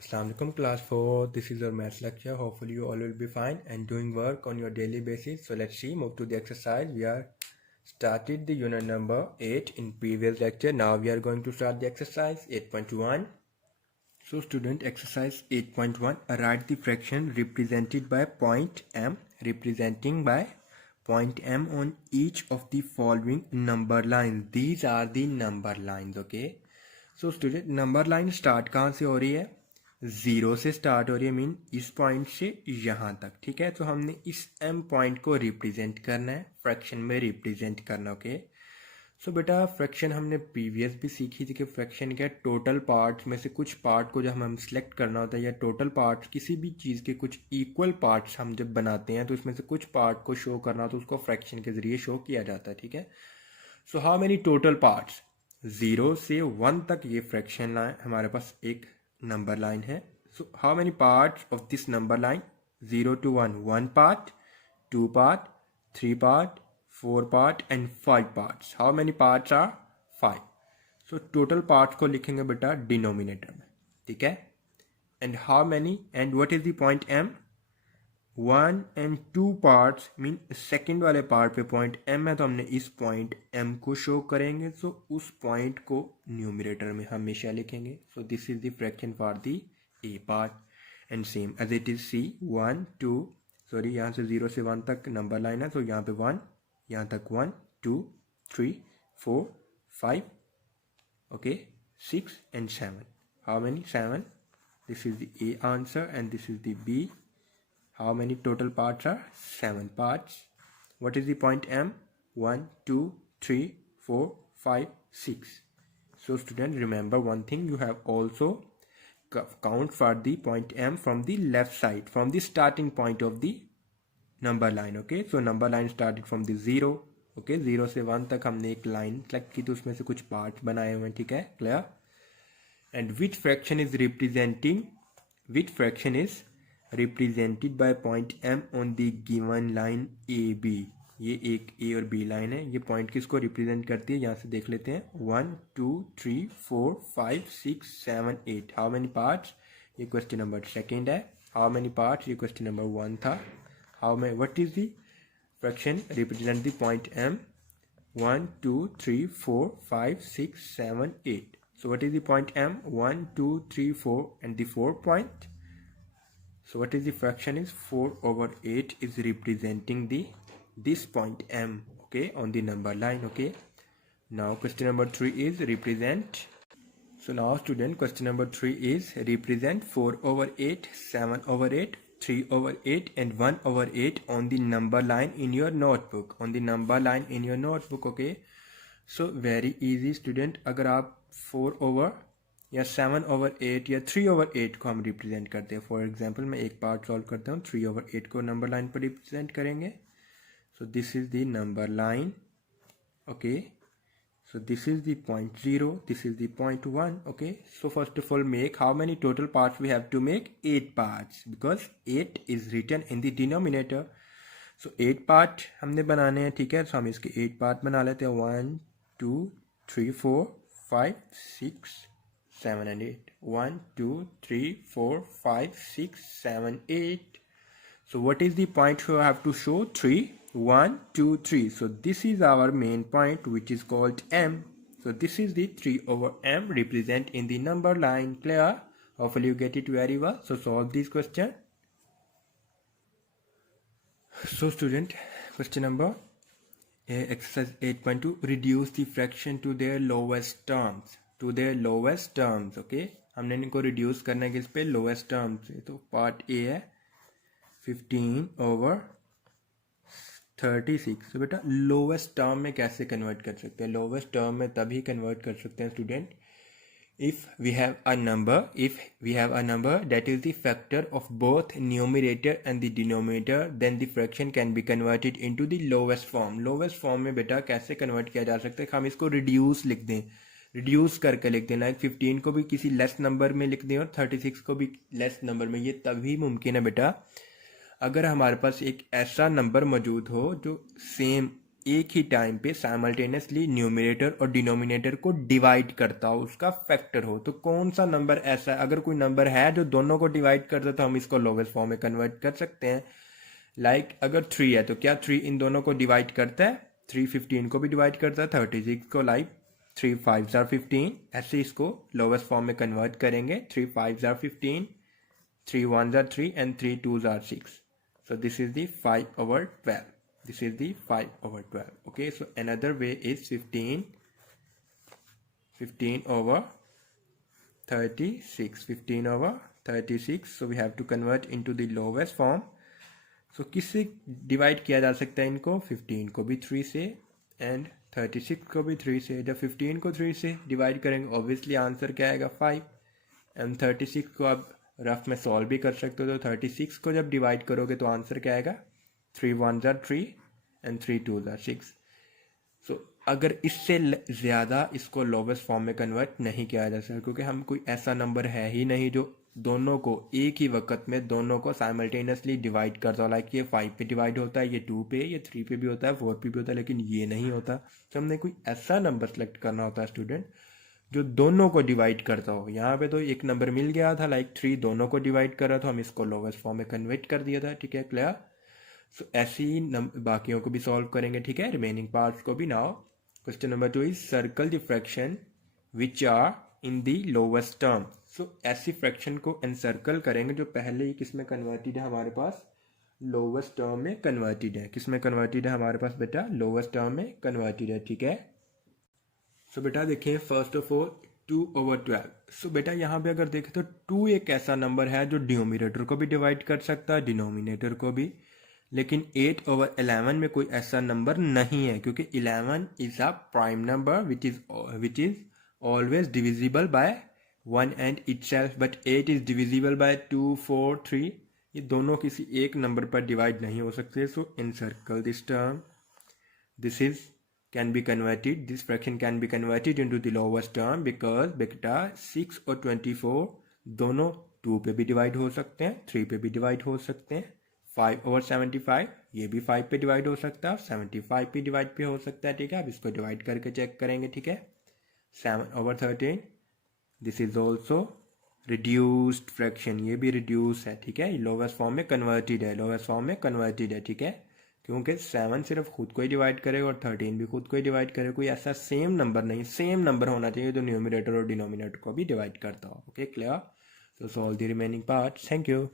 Assalamualaikum class 4. This is your maths lecture. Hopefully you all will be fine and doing work on your daily basis. So let's see, move to the exercise. We are started the unit number 8 in previous lecture. Now we are going to start the exercise 8.1. So student, exercise 8.1, write the fraction represented by point m, representing by point m on each of the following number lines. These are the number lines. Okay. So student, number line start कहाँ से हो रही है? Zero से start हो रही है, mean इस पॉइंट से यहाँ तक. ठीक है, तो हमने इस m पॉइंट को रिप्रेजेंट करना है, फ्रैक्शन में रिप्रेजेंट करना. ओके. सो बेटा, फ्रैक्शन हमने प्रीवियस भी सीखी थी कि फ्रैक्शन क्या है, टोटल पार्ट्स में से कुछ पार्ट को जब हम सिलेक्ट करना होता है, या टोटल पार्ट्स किसी भी चीज़ के कुछ इक्वल पार्ट्स हम जब बनाते हैं तो उसमें से कुछ पार्ट को शो करना हो तो उसको फ्रैक्शन के ज़रिए शो किया जाता है. ठीक है. So how many total parts? 0 से 1 तक ये फ्रैक्शन लाइन हमारे पास एक नंबर लाइन है. So how many parts of this number line? 0 to 1, 1 part, 2 part, 3 part, 4 part and 5 parts. How many parts are? 5. So total parts को लिखेंगे बेटा denominator में. ठीक है. And how many, and what is the point m? 1 and 2 parts mean second वाले part पे point m है, तो हमने इस पॉइंट m को शो करेंगे. सो उस पॉइंट को न्यूमरेटर में हमेशा लिखेंगे. So this is the fraction for the a part. And same as it is c 1 2, sorry यहाँ से 0 से 1 तक नंबर लाइन है, तो यहाँ पे 1, यहाँ तक 1 2 3 4 5, okay, 6 and 7. How many? 7. This is the a answer and this is the b. How many total parts are? 7 parts. What is the point m? 1 2 3 4 5 6. So student, remember one thing, you have also count for the point m from the left side, from the starting point of the number line. Okay, so number line started from the 0. Okay, 0 से 1 तक हमने एक line select की, तो उसमें से कुछ part बनाए हुए हैं. ठीक है, clear. And which fraction is represented by point m on the given line AB. ये एक A और B लाइन है. ये पॉइंट किसको रिप्रेजेंट करती है? यहाँ से देख लेते हैं. 1 2 3 4 5 6 7 8. How many parts? ये क्वेश्चन नंबर सेकेंड है. How many parts? ये क्वेश्चन नंबर 1 था. What is the fraction represent the point m? 1 2 3 4 5 6 7 8. So what is the point m? 1 2 3 4 and the 4 point. So what is the fraction is? 4 over 8 is representing this point m, okay, on the number line. Okay, now question number 3 is represent. So now student, question number 3 is represent 4 over 8, 7 over 8, 3 over 8 and 1 over 8 on the number line in your notebook. On the number line in your notebook. Okay, so very easy student. अगर आप 4 over या 7 over 8 या 3 over 8 को हम represent करते हैं. For example मैं एक पार्ट सॉल्व करता हूँ. 3 over 8 को नंबर लाइन पर रिप्रेजेंट करेंगे. So this is the number line. Okay, so this is the point 0, this is the point 1. Okay, so first of all make how many total parts we have to make? 8 parts, because 8 is written in the denominator. So 8 part हमने बनाने हैं. ठीक है, सो हम इसके 8 part बना लेते हैं. 1 2 3 4 5 6 7 and 8. 1 2 3 4 5 6 7 8. So what is the point you have to show? 3 1 2 3. So this is our main point, which is called m. So this is the 3 over m represent in the number line. Clear? Hopefully you get it very well. So solve this question. So student, question number exercise 8.2, reduce the fraction to their lowest terms. To their lowest terms. Okay, हमने इनको reduce करना है किस पे? Lowest terms. तो part A है 15 over 36. तो बेटा लोवेस्ट टर्म में कैसे कन्वर्ट कर सकते हैं? लोवेस्ट टर्म में तभी कन्वर्ट कर सकते हैं student, if we have a number that is the factor of both numerator and the denominator, then the fraction can be converted into the lowest form. lowest form में बेटा कैसे convert किया जा सकता है? हम इसको रिड्यूस लिख दें, रिड्यूस करके लिख देना. 15 को भी किसी लेस नंबर में लिख दें और 36 को भी लेस नंबर में. ये तभी मुमकिन है बेटा अगर हमारे पास एक ऐसा नंबर मौजूद हो जो सेम एक ही टाइम पे साइमल्टेनियसली न्यूमरेटर और डिनोमिनेटर को डिवाइड करता हो, उसका फैक्टर हो। तो कौन सा नंबर ऐसा है, अगर कोई नंबर है जो दोनों को डिवाइड करता है तो हम इसको लोवेस्ट फॉर्म में कन्वर्ट कर सकते हैं। लाइक अगर 3 है तो क्या 3 इन दोनों को डिवाइड करता है? 3 15 को भी डिवाइड करता है, 36 को। लाइक 3 5 are 15, ऐसे इसको लोवेस्ट फॉर्म में कन्वर्ट करेंगे। 3 5 are 15, 3 1 are 3 and 3 2 are 6. So this is the 5 over 12. This is the 5 over 12. Okay, so another way is 15 over 36. 15 over 36. So we have to convert into the lowest form. So किससे divide किया जा सकता है इनको? 15 को भी 3 से and 36 को भी 3 से। जब 15 को 3 से डिवाइड करेंगे ऑब्वियसली आंसर क्या आएगा? 5। एंड 36 को आप रफ में सॉल्व भी कर सकते हो, तो 36 को जब डिवाइड करोगे तो आंसर क्या आएगा? 3 1 are 3 and 3 2 are 6. सो अगर इससे ज़्यादा इसको लोवेस्ट फॉर्म में कन्वर्ट नहीं किया जा सकता, क्योंकि हम कोई ऐसा नंबर है ही नहीं जो दोनों को एक ही वक्त में दोनों को साइमल्टेनियसली डिवाइड करता हो। लाइक ये 5 पे डिवाइड होता है, ये 2 पे, ये 3 पे भी होता है, 4 पे भी होता है, लेकिन ये नहीं होता। तो हमने कोई ऐसा नंबर सेलेक्ट करना होता है स्टूडेंट जो दोनों को डिवाइड करता हो। यहाँ पे तो एक नंबर मिल गया था, लाइक 3 दोनों को डिवाइड कर रहा था, हम इसको लोवेस्ट फॉर्म में कन्वर्ट कर दिया था। ठीक है, क्लियर? सो ऐसे ही बाकियों को भी सॉल्व करेंगे। ठीक है, रिमेनिंग पार्ट्स को भी। Now question number 2 is circle the fraction which are in the lowest term. So ऐसी फ्रैक्शन को एनसर्कल करेंगे जो पहले ही किस में कन्वर्टेड है हमारे पास? लोवेस्ट टर्म में कन्वर्टेड है। किस में कन्वर्टेड है हमारे पास बेटा? लोवेस्ट टर्म में कन्वर्टेड है। ठीक है, सो बेटा देखिए फर्स्ट ऑफ ऑल 2 over 12। सो बेटा यहाँ पे अगर देखें तो 2 एक ऐसा नंबर है जो न्यूमरेटर को भी डिवाइड कर सकता है, डिनोमिनेटर को भी। लेकिन 8 over 11 में कोई ऐसा नंबर नहीं है, क्योंकि 11 is a prime number which is always divisible by 1 and itself, but 8 is divisible by 2 4 3। ये दोनों किसी एक नंबर पर डिवाइड नहीं हो सकते। So encircle this term, this is can be converted, this fraction can be converted into the lowest term because beta 6 और 24 दोनों 2 पे भी डिवाइड हो सकते हैं, 3 पे भी डिवाइड हो सकते हैं। 5 over 75 ये भी 5 पे डिवाइड हो सकता है, 75 पे डिवाइड पे हो सकता है। ठीक है, अब इसको डिवाइड करके चेक करेंगे। ठीक है, 7 over 13 this is also reduced fraction, ये भी रिड्यूस है। ठीक है, लोवेस्ट फॉर्म में कन्वर्टेड है, लोवेस्ट फॉर्म में कन्वर्टेड है। ठीक है, क्योंकि 7 सिर्फ खुद को ही डिवाइड करेगा और 13 भी खुद को ही डिवाइड करेगा। कोई ऐसा सेम नंबर नहीं, सेम नंबर होना चाहिए जो न्यूमरेटर और डिनोमिनेटर को भी डिवाइड करता हो। Okay, clear? So solve the remaining part. Thank you.